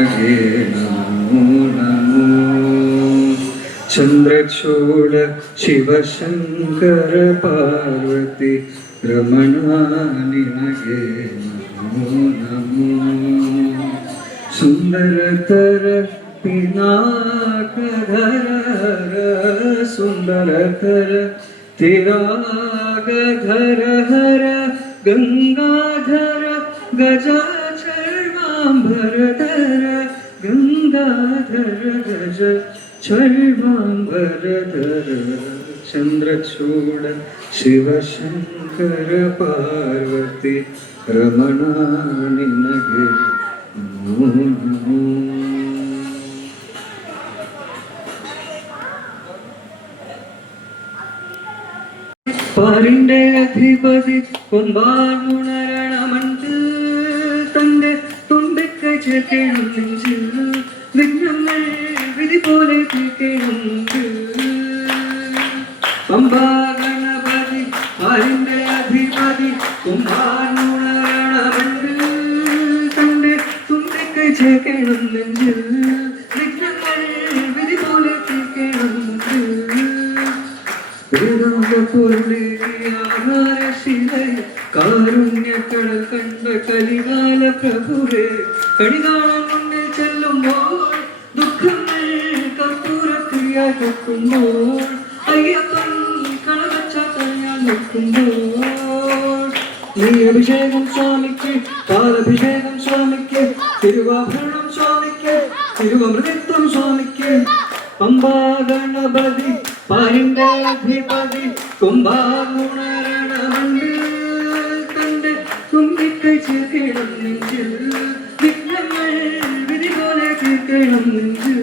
ನಿನಗೆ ನಮೋ ನಮೋ ಚಂದ್ರಚೂಡ ಶಿವಶಂಕರ ಪಾರ್ವತಿ ರಮಣ ನಿನಗೆ ನಮೋ ನಮೋ ಸುಂದರತರ पिनाकधर सुंदरकर तिरागधर हर गंगाधर गजाचर्मांबरधर गंगाधर गज चर्मांबरधर चंद्रचूड शिवशंकर पार्वती रमणा निनगे नमो नमो പാരിന്റെ അധിപതി കൊമ്പാനുണരണമണ്ട് തന്റെ തുമ്പിക്കൈ ചേർക്കണം നെഞ്ചിൽ വിഘ്നങ്ങൾ വിധി പോലെ തീർക്കണുണ്ട് പമ്പാ ഗണപതി പാരിന്റെ അധിപതി കൊമ്പാനുണരണമണ്ട് തന്റെ തുമ്പിക്കൈ ചേർക്കണം നെഞ്ചിൽ വിഘ്നങ്ങൾ വിധി പോലെ തീർക്കണുണ്ട് കാരുണ്യക്കടൽ കണ്ട കലികാല പ്രഭുവേ കണികാണാൻ മുന്നിൽ ചെല്ലുമ്പോൾ ദുഃഖങ്ങൾ കർപ്പൂരക്രിയായി വെക്കുമ്പോൾ അയ്യപ്പൻ കണവച്ച തയ്യാൻ നിൽക്കുമ്പോൾ നീ അഭിഷേകം സ്വാമിക്ക് പാലഭിഷേകം സ്വാമിക്ക് തിരുവാഭരണം സ്വാമിക്ക് തിരുവമൃതത്വം സ്വാമിക്ക് പമ്പാ ഗണപതി പാരിന്റെ അധിപതി കുംഭാഗുണരണമണ്ട് തന്റെ തുമ്പിക്കൈ ചേർക്കണം നെഞ്ചിൽ വിഘ്നങ്ങൾ വിധി പോലെ തീർക്കണം നെഞ്ചിൽ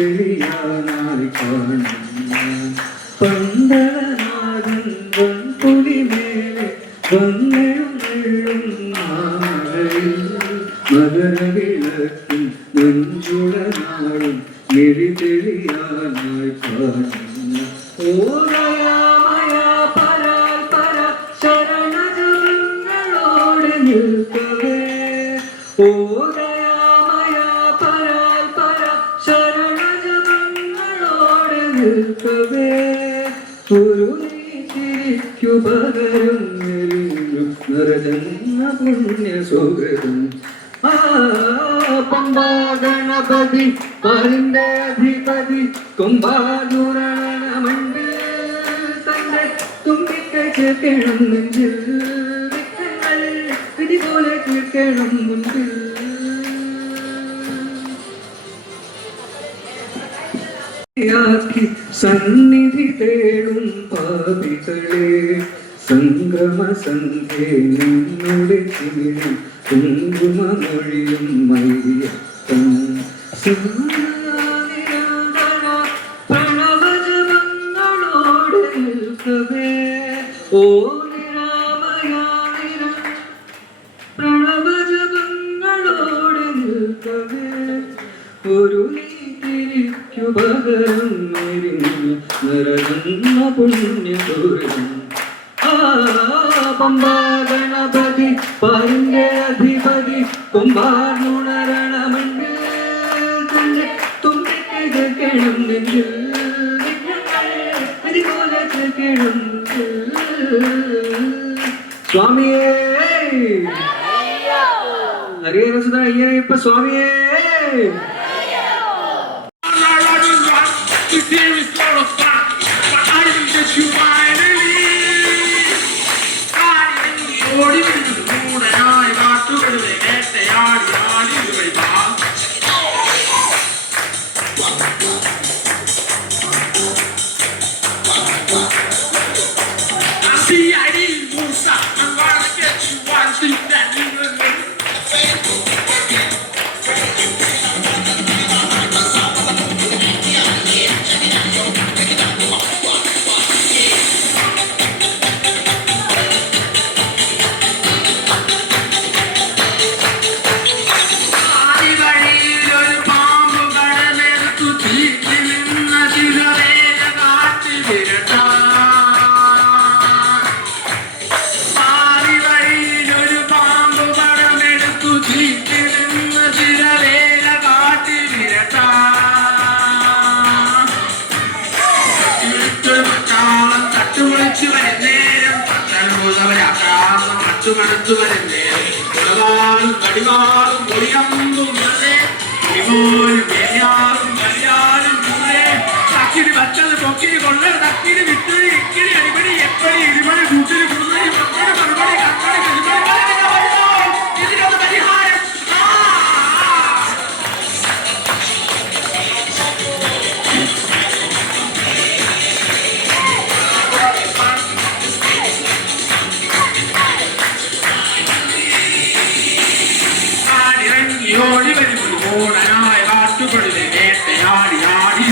നെടുതെളിയാനായി കാണുന്ന പന്തളനാഥൻ പൊലിമേലെ വന്നെഴുന്നള്ളും നാളയിൽ മകരവിളക്കിൻ മഞ്ചുളനാളും നെടുതെളിയാനായി കാണുന്ന ഓരയാമയ പരാൽ പര ശരണജനങ്ങളോട് നിൽക്കവേ ഓരയാമയ പരാൽ പര ശരണജനങ്ങളോട് നിൽക്കവേ ഒരു നീതിക്കു പകരം നിറജന്മ പുണ്യ സുഹൃതം പമ്പാ ഗണപതി പാരിന്റെ അധിപതി കുംഭാനുരണമണ്ട് തന്റെ തുമ്പിക്കൈ ചേർക്കണം നെഞ്ചിൽ വിഘ്നങ്ങൾ വിധി പോലെ തീർക്കണം മുൻപിൽ സന്നിധി തേടും പാപികളെ സംഗമ സന്ധ്യേ നിന്നുടെ കീഴിൽ കുങ്കുമമൊഴിയും മയ്യപ്പൻ പ്രണവജപങ്ങളോട് നിൽക്കവേ ഓ നിരാമയാനിര പ്രണവജപങ്ങളോട് നിൽക്കവേ ഒരു നീതിക്കു പകരം നിറഞ്ഞ പുണ്യപൂരം പമ്പാ ഗണപതി പാരിന്റെ അധിപതി കുംഭാനുണരണമണ്ട് തന്റെ തുമ്പിക്കൈ ചേർക്കണം നെഞ്ചിൽ വിധി പോലെ ചേർക്കണം സ്വാമിയേ ഹരിഹരസുത അയ്യപ്പ സ്വാമിയേ C.I.D. Musa, I'm gonna get you one thing that you വരുന്നേ ഉളവാളും കടിവാളും ഒളിയമ്പും തക്കിടി വച്ചത് പൊക്കിരി കൊള്ളത് തക്കിടി വിത്തിരി ഇക്കിടി അടിപടി എപ്പടി ഇടിപടി കൂട്ടിരി കുറുമണി മക്കളുടെ മറുപടി കക്കടി ഇതിനൊന്ന് പരിഹാരം ഓടി വരുമ്പോൾ ഓടനായ കാട്ടുകളിലെ വേട്ടയാടി ആടി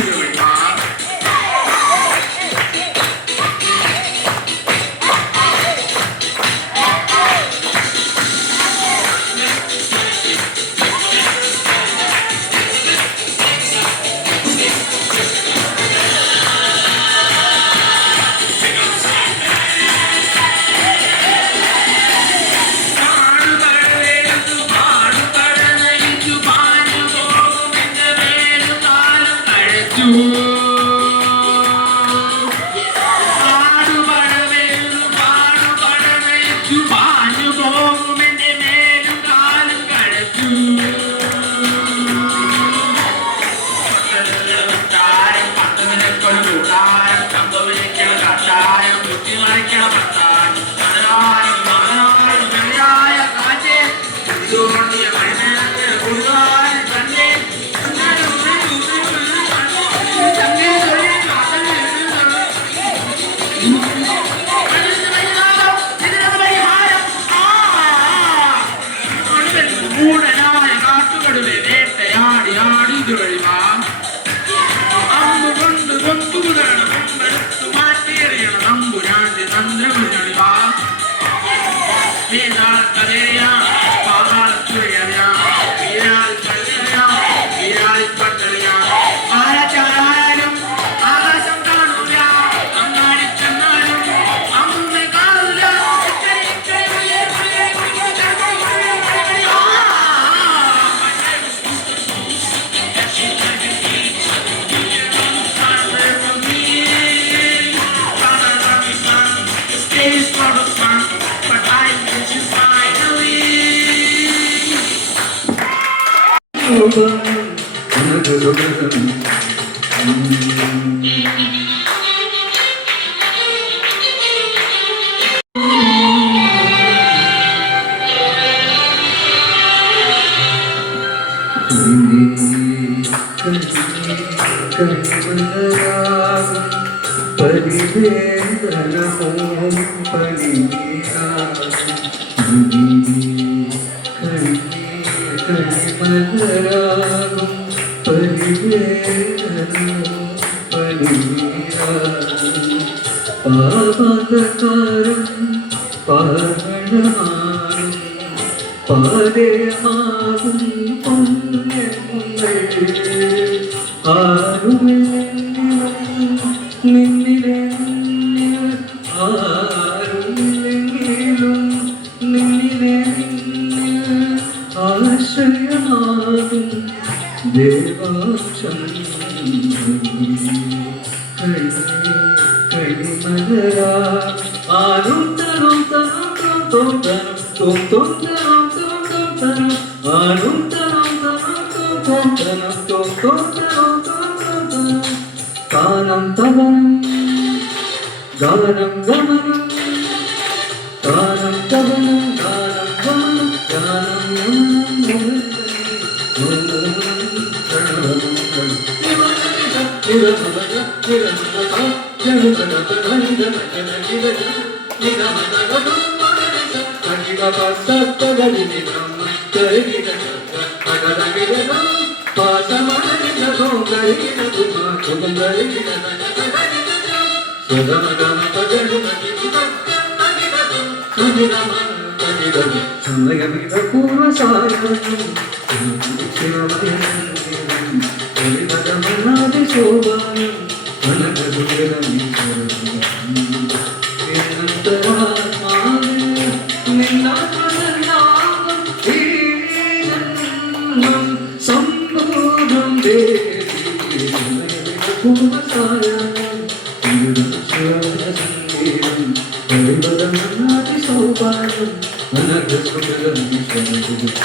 Another സുഖം